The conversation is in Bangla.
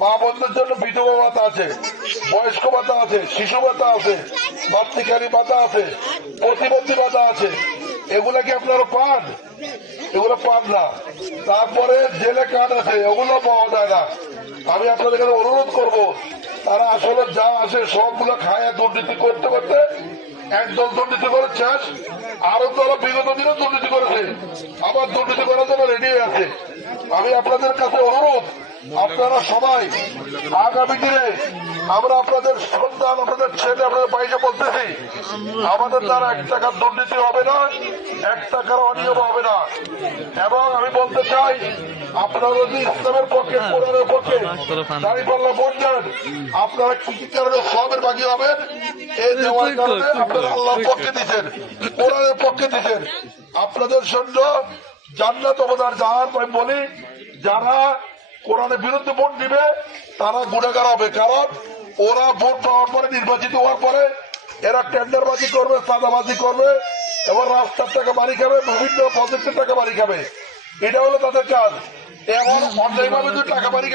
মা বোনদের জন্য বিধবা ভাতা আছে, বয়স্ক ভাতা আছে, শিশু ভাতা আছে, মাতৃকালী ভাতা আছে, প্রতিবন্ধী ভাতা আছে। এগুলা কি আপনারা পান? এগুলো পান না। তারপরে জেলে কার্ড আছে, ওগুলো পাওয়া যায় না। আমি আপনাদের কাছে অনুরোধ করব, তারা আসলে যা আছে সবগুলো খায় দুর্নীতি করতে করতে একদল দুর্নীতি করে শেষ, আরো তারা বিগত দিনে দুর্নীতি করেছে, আবার দুর্নীতি করার জন্য রেডি হয়ে আছে। আমি আপনাদের কাছে অনুরোধ, আপনারা সবাই আগামী দিনে আমরা আপনাদের সন্তান, আপনাদের ছেলে, আপনাদের বাইরে বলতেছি, আমাদের দ্বারা 1 টাকার দুর্নীতি হবে না, 1 টাকার অনিয়ম হবে না। এবং আমি বলতে চাই, আপনারা যদি ইসলামের পক্ষে, কোরআনের পক্ষে দাঁড়িপাল্লা ভোট দেন, আপনারা কি কি কারণে সবের বাকি হবেন? এই দেওয়ার কারণে আপনারা আল্লাহর পক্ষে দিচ্ছেন, কোরআনের পক্ষে দিচ্ছেন। আপনাদের জন্য জান্নাত অবদান যাওয়ার আমি বলি, যারা কোরআনের বিরুদ্ধে ভোট দিবে তারা গুণাগার হবে। কারণ ওরা ভোট পাওয়ার পরে, নির্বাচিত হওয়ার পরে এরা টেন্ডারবাজি করবে, চাঁদাবাজি করবে এবং রাস্তার টাকা বাড়ি খাবে, বিভিন্ন প্রজেক্টের টাকা বাড়ি খাবে। এটা হলো তাদের কাজ। এমন অন্যায়ভাবে যদি টাকা বাড়ি